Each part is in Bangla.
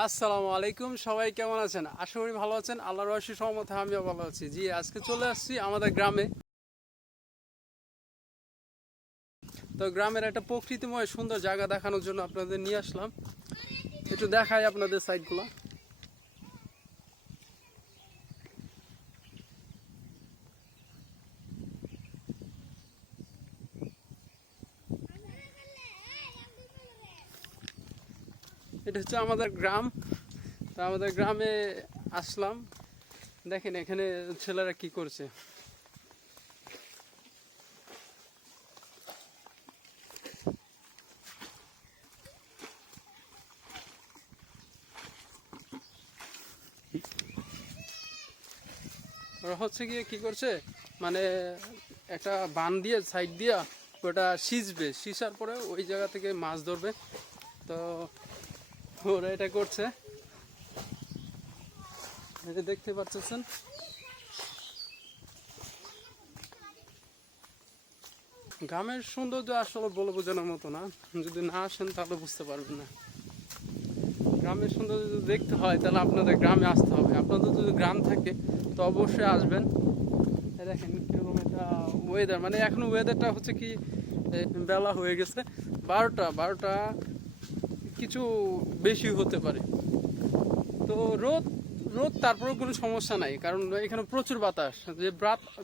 আসসালামু আলাইকুম, সবাই কেমন আছেন? আশা করি ভালো আছেন। আল্লাহর অশেষ রহমতে আমিও ভালো আছি। জি, আজকে চলে আসছি আমাদের গ্রামে। তো গ্রামের একটা প্রকৃতিময় সুন্দর জায়গা দেখানোর জন্য আপনাদের নিয়ে আসলাম। একটু দেখাই আপনাদের সাইডগুলো। এটা হচ্ছে আমাদের গ্রাম। তো আমাদের গ্রামে আসলাম। দেখেন এখানে ছেলেরা কি করছে। ওরা হচ্ছে গিয়ে কি করছে, মানে একটা বান দিয়ে সাইড দিয়া ওটা সিঁচবে, সিঁচার পরে ওই জায়গা থেকে মাছ ধরবে। তো ওরা এটা করছে, এটা দেখতে পাচ্ছেন। গ্রামের সৌন্দর্য আসলে বলে বোঝানোর মতো না, যদি না আসেন তাহলে বুঝতে পারবেন না। গ্রামের সৌন্দর্য যদি দেখতে হয় তাহলে আপনাদের গ্রামে আসতে হবে। আপনাদের যদি গ্রাম থাকে তো অবশ্যই আসবেন। দেখেন কিরকম একটা ওয়েদার, মানে এখন ওয়েদারটা হচ্ছে কি, বেলা হয়ে গেছে 12টা কিছু বেশি হতে পারে। তো রোদ রোদ তারপরেও কোনো সমস্যা নাই, কারণ এখানে প্রচুর বাতাস।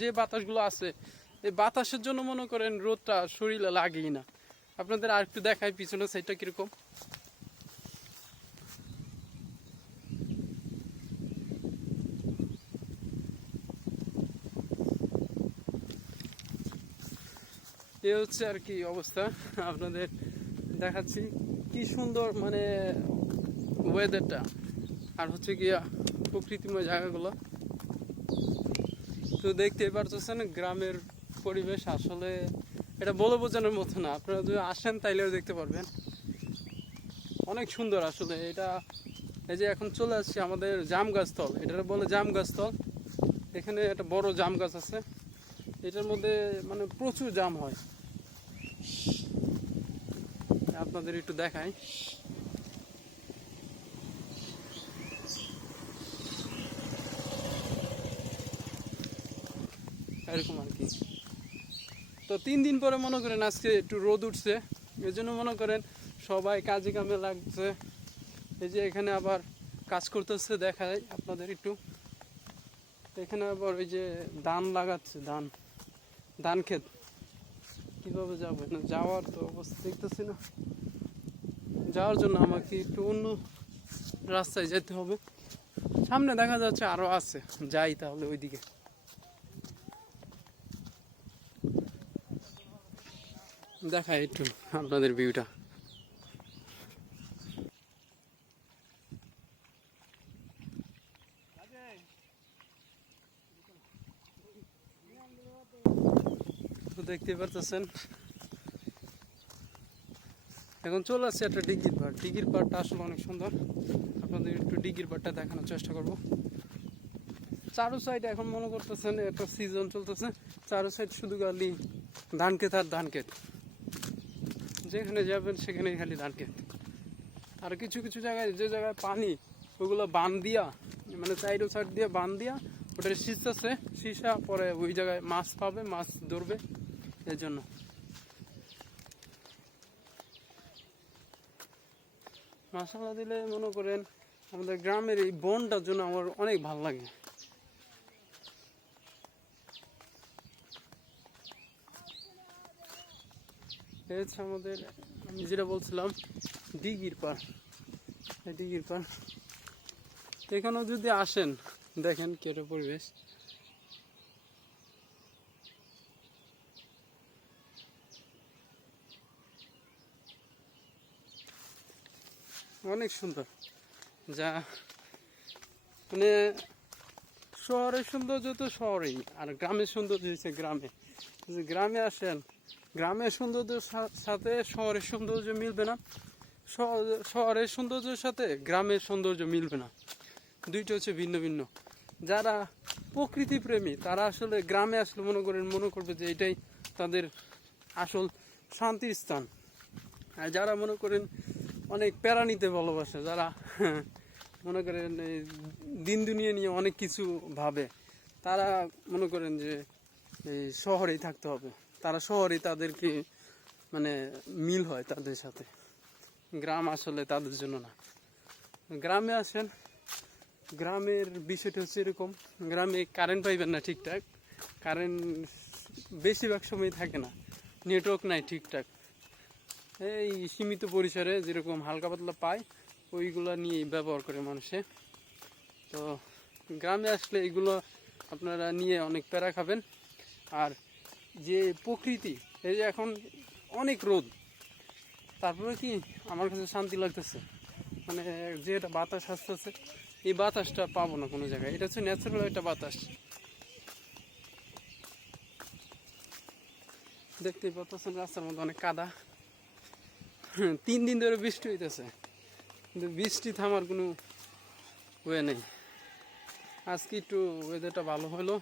যে বাতাসগুলো আছে, এই বাতাসের জন্য মনে করেন রোদটা শরীরে লাগেই না। আপনাদের আর একটু দেখাই পিছনের সাইডটা কিরকম। এ হচ্ছে আর কি অবস্থা, আপনাদের দেখাচ্ছি কি সুন্দর মানে ওয়েদারটা, আর হচ্ছে গিয়া প্রকৃতিময় জায়গাগুলো। তো দেখতেই পারতেছেন গ্রামের পরিবেশ আসলে এটা বলে বোঝানোর মতো না। আপনারা যদি আসেন তাইলেও দেখতে পারবেন, অনেক সুন্দর আসলে এটা। এই যে এখন চলে আসছি আমাদের জাম গাছতল, এটা বলে জাম গাছতল। এখানে একটা বড় জাম গাছ আছে, এটার মধ্যে মানে প্রচুর জাম হয়। আপনাদের একটু দেখাই। এরকম আর কি। তো 3 দিন পরে মনে করেন আজকে একটু রোদ উঠছে, এই জন্য মনে করেন সবাই কাজে কামে লাগছে। এই যে এখানে আবার কাজ করতেছে, দেখায় আপনাদের একটু। এখানে আবার ওই যে ধান লাগাচ্ছে, ধান ধান ক্ষেত। কিভাবে যাবে না, যাওয়ার তো অবস্থা দেখতেছি না। যাওয়ার জন্য আমাকে একটু অন্য রাস্তায় যেতে হবে। সামনে দেখা যাচ্ছে আরো আছে, যাই তাহলে ওইদিকে। দেখাই একটু আপনাদের ভিউটা। তো দেখতে পারতেছেন এখন চলে আসছে একটা ডিগির পাড়। ডিগির পাড়টা আসলে অনেক সুন্দর, আপনাদের একটু ডিগির পাড়টা দেখানোর চেষ্টা করব। চারো সাইড এখন মনে করতেছেন একটা সিজন চলতেছে, চারো সাইড শুধু খালি ধান ক্ষেত আর ধান ক্ষেত। যেখানে যাবেন সেখানেই খালি ধান ক্ষেত। আর কিছু কিছু জায়গায় যে জায়গায় পানি, ওগুলো বান দিয়া, মানে সাইডো সাইড দিয়ে বান দিয়া ওটা সিঁচতেছে, সিঁচা পরে ওই জায়গায় মাছ পাবে, মাছ ধরবে। এর জন্য মশলা দিলে মনে করেন আমাদের গ্রামের এই বনটার জন্য আমার অনেক ভালো লাগে। এই হচ্ছে আমাদের, আমি যেটা বলছিলাম, দিঘির পাড়। এই দিঘির পাড় এখানেও যদি আসেন দেখেন কেটে পরিবেশ। অনেক সুন্দর, যা মানে শহরের সৌন্দর্য তো শহরেই, আর গ্রামের সৌন্দর্য হচ্ছে গ্রামে। যদি গ্রামে আসেন, গ্রামের সৌন্দর্যের সাথে শহরের সৌন্দর্য মিলবে না, শহরের সৌন্দর্যের সাথে গ্রামের সৌন্দর্য মিলবে না। দুইটা হচ্ছে ভিন্ন ভিন্ন। যারা প্রকৃতি প্রেমী তারা আসলে গ্রামে আসলে মনে করবে যে এটাই তাদের আসল শান্তির স্থান। আর যারা মনে করেন অনেক প্যারা নিতে ভালোবাসে, যারা মনে করেন এই দিন দুনিয়া নিয়ে অনেক কিছু ভাবে, তারা মনে করেন যে এই শহরেই থাকতে হবে, তারা শহরেই তাদেরকে মানে মিল হয় তাদের সাথে। গ্রাম আসলে তাদের জন্য না। গ্রামে আসেন, গ্রামের বিষয়টা হচ্ছে এরকম, গ্রামে কারেন্ট পাইবেন না ঠিকঠাক, কারেন্ট বেশিরভাগ সময় থাকে না, নেটওয়ার্ক নাই ঠিকঠাক, এই সীমিত পরিসরে যেরকম হালকা পাতলা পায় ওইগুলো নিয়ে ব্যবহার করে মানুষে। তো গ্রামে আসলে এগুলো আপনারা নিয়ে অনেক প্যারা খাবেন। আর যে প্রকৃতি, এই যে এখন অনেক রোদ, তারপরে কি আমার কাছে শান্তি লাগতেছে, মানে যে এটা বাতাস আসতেছে, এই বাতাসটা পাবো না কোনো জায়গায়, এটা হচ্ছে ন্যাচারাল একটা বাতাস। দেখতেই পাচ্ছেন রাস্তার মধ্যে অনেক কাদা, 3 দিন ধরে বৃষ্টি হইতেছে, কিন্তু বৃষ্টি থামার কোনো ওয়ে নেই। আজকে একটু ওয়েদারটা ভালো হলো,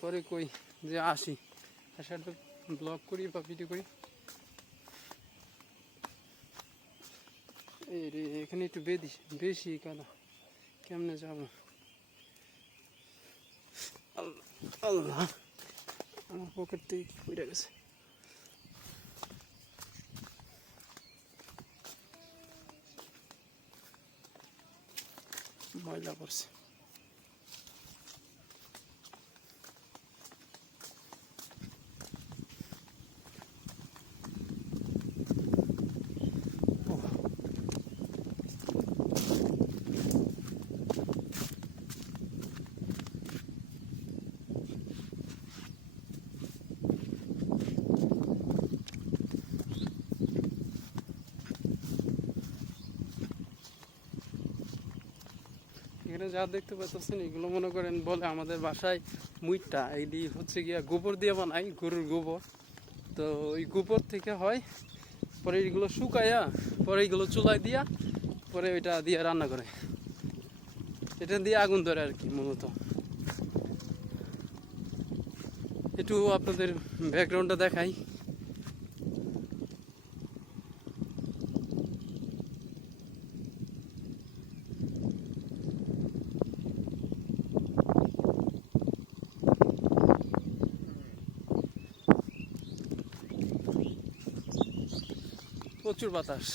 পরে কই যে আসি, আসে একটা ব্লগ করি বা ভিডিও করি। এই রে, এখানে একটু বেশি কাদা, কেমনে যাব? আল্লাহ, আমার পকেট থেকে পড়ে গেছে। ময়লা করছে। এখানে যা দেখতে পাচ্ছেন এগুলো মনে করেন বলে আমাদের বাসায় মুইটটা, এইটি হচ্ছে গিয়া গোবর দিয়ে বানাই, গরুর গোবর। তো ওই গোবর থেকে হয়, পরে এগুলো শুকাইয়া পরে এগুলো চুলায় দিয়া পরে ওইটা দিয়ে রান্না করে, এটা দিয়ে আগুন ধরে আর কি মূলত। একটু আপনাদের ব্যাকগ্রাউন্ডটা দেখাই। প্রচুর বাতাস,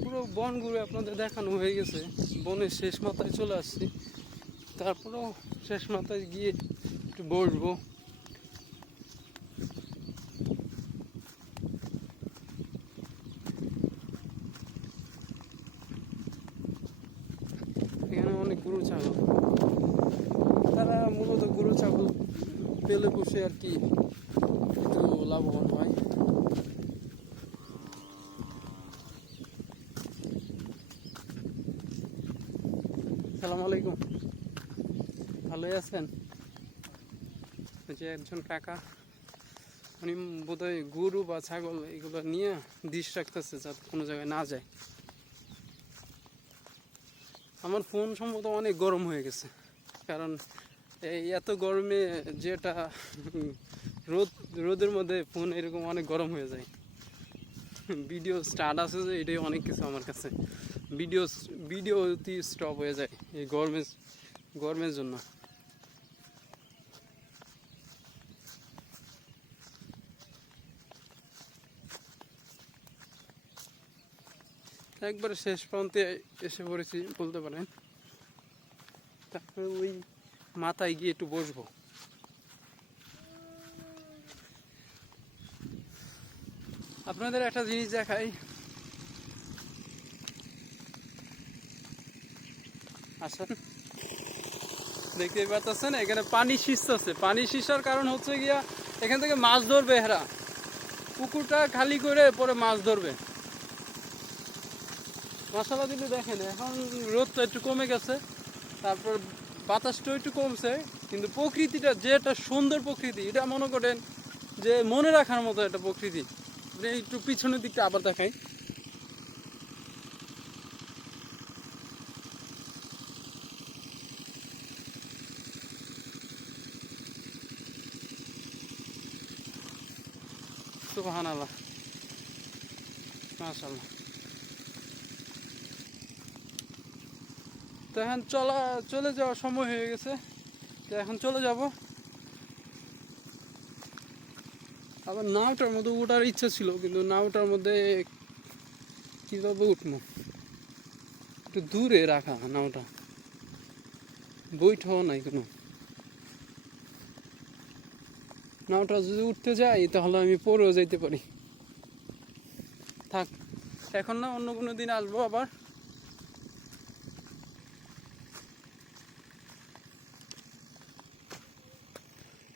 পুরো বন ঘুরে আপনাদের দেখানো হয়ে গেছে, বনের শেষ মাথায় চলে আসছি, তারপরেও শেষ মাথায় গিয়ে একটু বসবো। এখানে অনেক গরু ছাগল, তারা মূলত গরু ছাগল পেলে বসে আর কি একটু লাভবান হয়। আসসালামু আলাইকুম, ভালোই আছেন? যে একজন কাকা, উনি বোধহয় গরু বা ছাগল এগুলো নিয়ে ডিশ রাখতেছে যাতে কোনো জায়গায় না যায়। আমার ফোন সম্ভবত অনেক গরম হয়ে গেছে, কারণ এই এত গরমে যেটা রোদের মধ্যে ফোন এরকম অনেক গরম হয়ে যায়। ভিডিও স্টার্ট আছে যে এটাই অনেক কিছু আমার কাছে, ভিডিও স্টপ হয়ে যায় এই গরমের জন্য। একবারে শেষ প্রান্তে এসে পড়েছি বলতে পারেন, তারপরে ওই মাথায় গিয়ে একটু বসবো। আপনাদের একটা জিনিস দেখাই, আসেন, দেখতেই পাচ্ছেন এখানে পানি শিষছে, পানি শিষার কারণ হচ্ছে গিয়া এখান থেকে মাছ ধরবে এরা, পুকুরটা খালি করে পরে মাছ ধরবে। মশলা দিলে দেখেন এখন রোদটা একটু কমে গেছে, তারপর বাতাসটাও একটু কমছে, কিন্তু প্রকৃতিটা যে একটা সুন্দর প্রকৃতি, এটা মনে করেন যে মনে রাখার মতো একটা প্রকৃতি। একটু পিছনের দিকটা আবার দেখাই, সুবহানাল্লাহ, মাশাআল্লাহ। তো এখন চলে যাওয়ার সময় হয়ে গেছে, তো এখন চলে যাব। আবার নাওটার মধ্যে ওঠার ইচ্ছা ছিল, কিন্তু নাওটার মধ্যে কীভাবে উঠবো, একটু দূরে রাখা নাওটা, বৈঠাও নাই কোনো। নাওটা যদি উঠতে যাই তাহলে আমি পড়েও যাইতে পারি। থাক, এখন না, অন্য কোনো দিন আসবো আবার।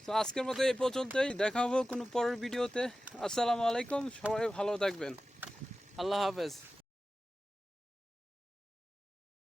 তো আজকের মতো এই পর্যন্তই, দেখা হবো কোনো পরের ভিডিওতে। আসসালামু আলাইকুম, সবাই ভালো থাকবেন, আল্লাহ হাফেজ।